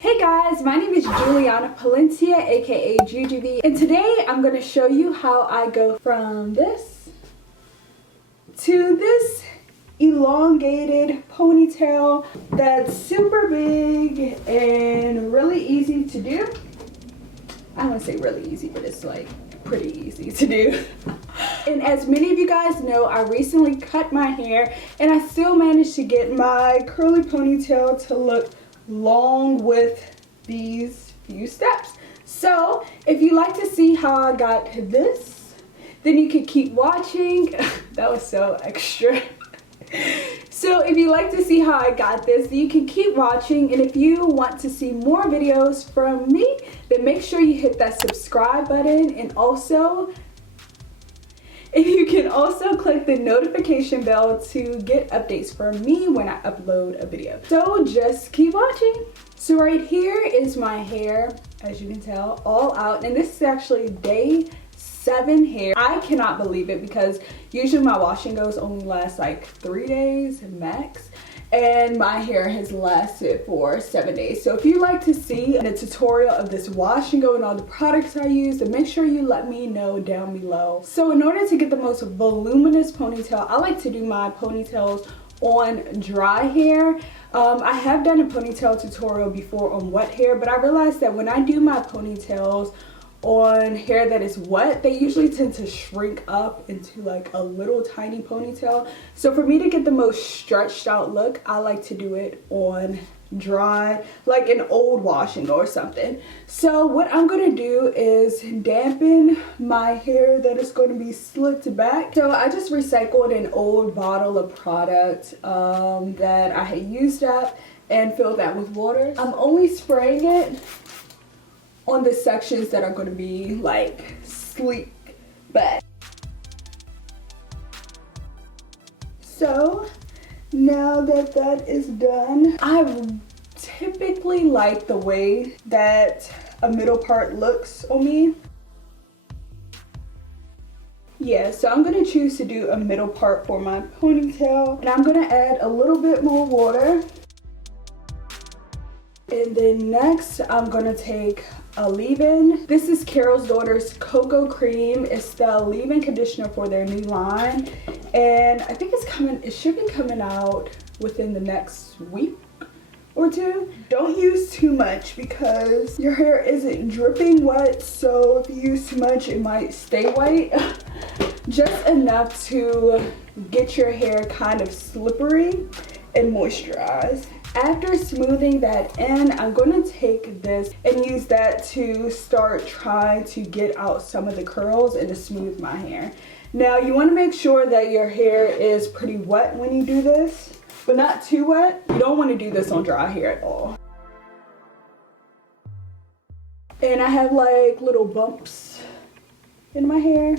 Hey guys, my name is Juliana Palencia, aka Jujubee, and today I'm going to show you how I go from this to this elongated ponytail that's super big and really easy to do. I don't want to say really easy, but it's like pretty easy to do. And as many of you guys know, I recently cut my hair and I still managed to get my curly ponytail to look long with these few steps. So if you like to see how I got this, then you can keep watching. That was so extra. So if you like to see how I got this, you can keep watching, and if you want to see more videos from me, then make sure you hit that subscribe button, and also if you can also click the notification bell to get updates from me when I upload a video. So just keep watching. So right here is my hair, as you can tell, all out, and this is actually day 7 hair. I cannot believe it because usually my wash and goes only last like 3 days max, and my hair has lasted for 7 days. So if you like to see a tutorial of this wash and go and all the products I use, then make sure you let me know down below. So in order to get the most voluminous ponytail, I like to do my ponytails on dry hair. I have done a ponytail tutorial before on wet hair, but I realized that when I do my ponytails on hair that is wet, they usually tend to shrink up into like a little tiny ponytail. So for me to get the most stretched out look, I like to do it on dry, like an old wash and go or something. So what I'm going to do is dampen my hair that is going to be slicked back. So I just recycled an old bottle of product that I had used up and filled that with water. I'm only spraying it on the sections that are going to be like sleek back. So now that that is done, I typically like the way that a middle part looks on me. Yeah, so I'm going to choose to do a middle part for my ponytail, and I'm going to add a little bit more water. And then next I'm going to take a leave-in. This is Carol's Daughter's Cocoa Cream. It's the leave-in conditioner for their new line, and I think it should be coming out within the next week or two. Don't use too much because your hair isn't dripping wet, so if you use too much it might stay white. Just enough to get your hair kind of slippery and moisturized. After smoothing that in, I'm going to take this and use that to start trying to get out some of the curls and to smooth my hair. Now you want to make sure that your hair is pretty wet when you do this, but not too wet. You don't want to do this on dry hair at all. And I have like little bumps in my hair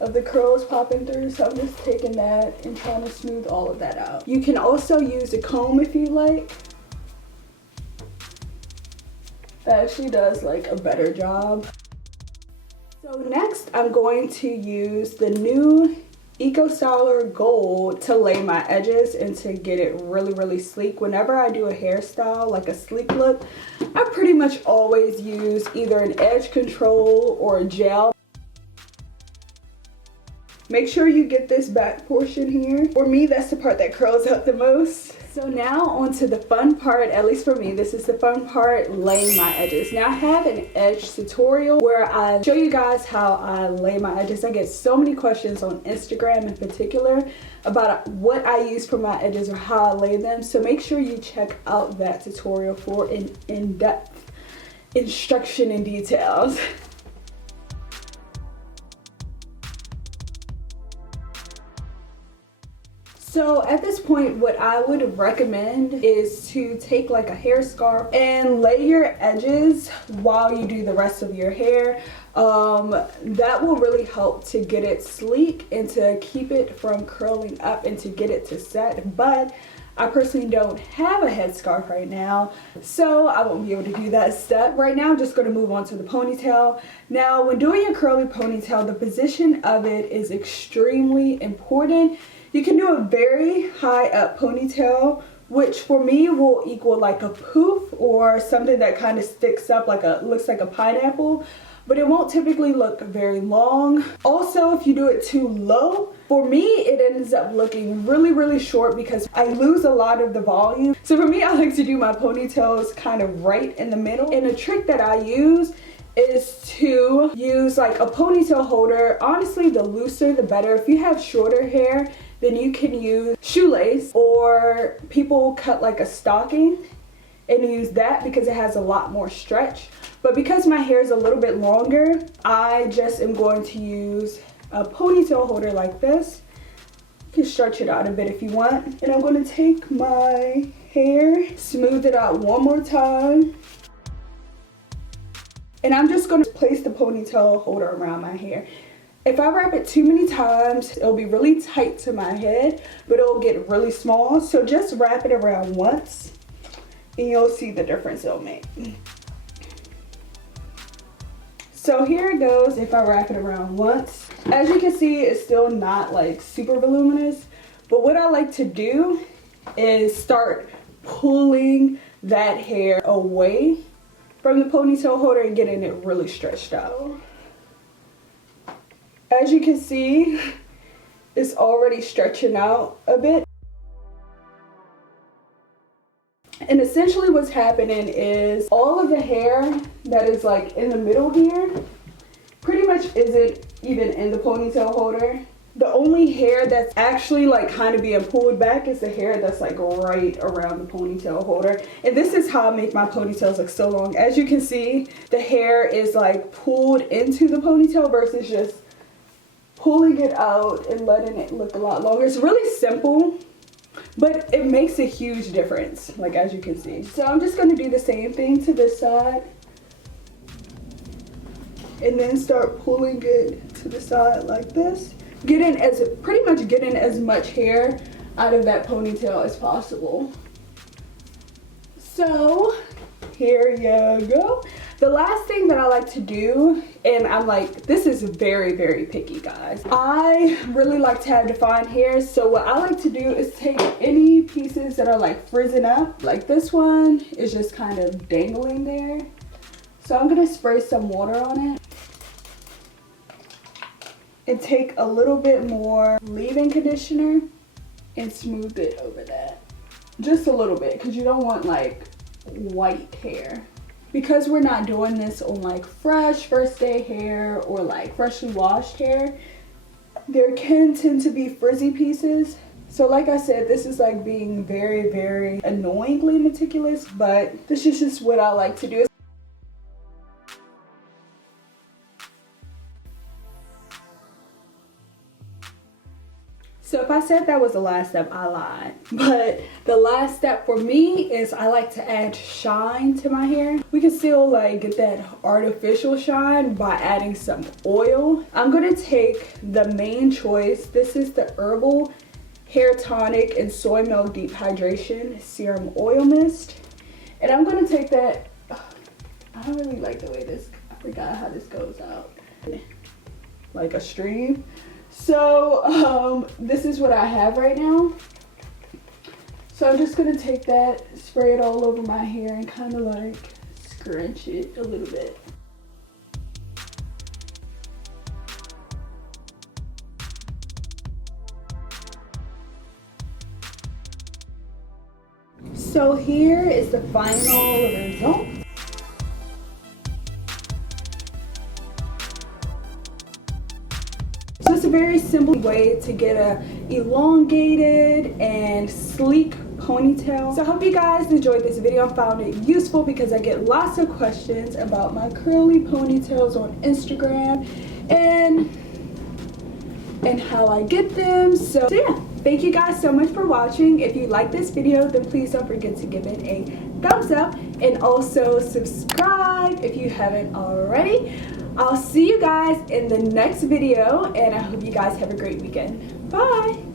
of the curls popping through, so I'm just taking that and trying to smooth all of that out. You can also use a comb if you like. That actually does like a better job. So next I'm going to use the new Eco Styler Gold to lay my edges and to get it really sleek. Whenever I do a hairstyle like a sleek look, I pretty much always use either an edge control or a gel. Make sure you get this back portion here. For me, that's the part that curls up the most. So now on to the fun part, at least for me, this is the fun part, laying my edges. Now I have an edge tutorial where I show you guys how I lay my edges. I get so many questions on Instagram in particular about what I use for my edges or how I lay them. So make sure you check out that tutorial for an in-depth instruction and details. So at this point, what I would recommend is to take like a hair scarf and lay your edges while you do the rest of your hair. That will really help to get it sleek and to keep it from curling up and to get it to set. But I personally don't have a headscarf right now, so I won't be able to do that step. Right now I'm just going to move on to the ponytail. Now when doing a curly ponytail, the position of it is extremely important. You can do a very high up ponytail which for me will equal like a poof or something that kind of sticks up like looks like a pineapple, but it won't typically look very long. Also, if you do it too low, for me it ends up looking really short because I lose a lot of the volume. So for me, I like to do my ponytails kind of right in the middle, and a trick that I use is to use like a ponytail holder. Honestly, the looser the better. If you have shorter hair, then you can use shoelace, or people cut like a stocking and use that because it has a lot more stretch. But because my hair is a little bit longer, I just am going to use a ponytail holder like this. You can stretch it out a bit if you want. And I'm going to take my hair, smooth it out one more time. And I'm just going to place the ponytail holder around my hair. If I wrap it too many times, it'll be really tight to my head, but it'll get really small. So just wrap it around once and you'll see the difference it'll make. So here it goes if I wrap it around once. As you can see, it's still not like super voluminous, but what I like to do is start pulling that hair away from the ponytail holder and getting it really stretched out. As you can see, it's already stretching out a bit. And essentially what's happening is all of the hair that is like in the middle here pretty much isn't even in the ponytail holder. The only hair that's actually like kind of being pulled back is the hair that's like right around the ponytail holder. And this is how I make my ponytails look so long. As you can see, the hair is like pulled into the ponytail versus just pulling it out and letting it look a lot longer. It's really simple, but it makes a huge difference, like as you can see. So I'm just going to do the same thing to this side and then start pulling it to the side like this. Pretty much getting as much hair out of that ponytail as possible. So here you go. The last thing that I like to do, and I'm like, this is very picky, guys. I really like to have defined hair, so what I like to do is take any pieces that are like frizzing up. Like this one is just kind of dangling there. So I'm gonna spray some water on it and take a little bit more leave-in conditioner and smooth it over that. Just a little bit, because you don't want like white hair. Because we're not doing this on like fresh first day hair or like freshly washed hair, there can tend to be frizzy pieces. So like I said, this is like being very annoyingly meticulous, but this is just what I like to do. So if I said that was the last step, I lied. But the last step for me is I like to add shine to my hair. We can still like get that artificial shine by adding some oil. I'm gonna take the main choice. This is the Herbal Hair Tonic and Soy Milk Deep Hydration Serum Oil Mist. And I'm gonna take that, I don't really like the way this, I forgot how this goes out. Like a stream. So this is what I have right now. So I'm just gonna take that, spray it all over my hair and kind of like scrunch it a little bit. So here is the final result. So it's a very simple way to get a elongated and sleek ponytail. So I hope you guys enjoyed this video and found it useful, because I get lots of questions about my curly ponytails on Instagram and how I get them. So yeah, thank you guys so much for watching. If you like this video, then please don't forget to give it a thumbs up and also subscribe if you haven't already. I'll see you guys in the next video, and I hope you guys have a great weekend. Bye!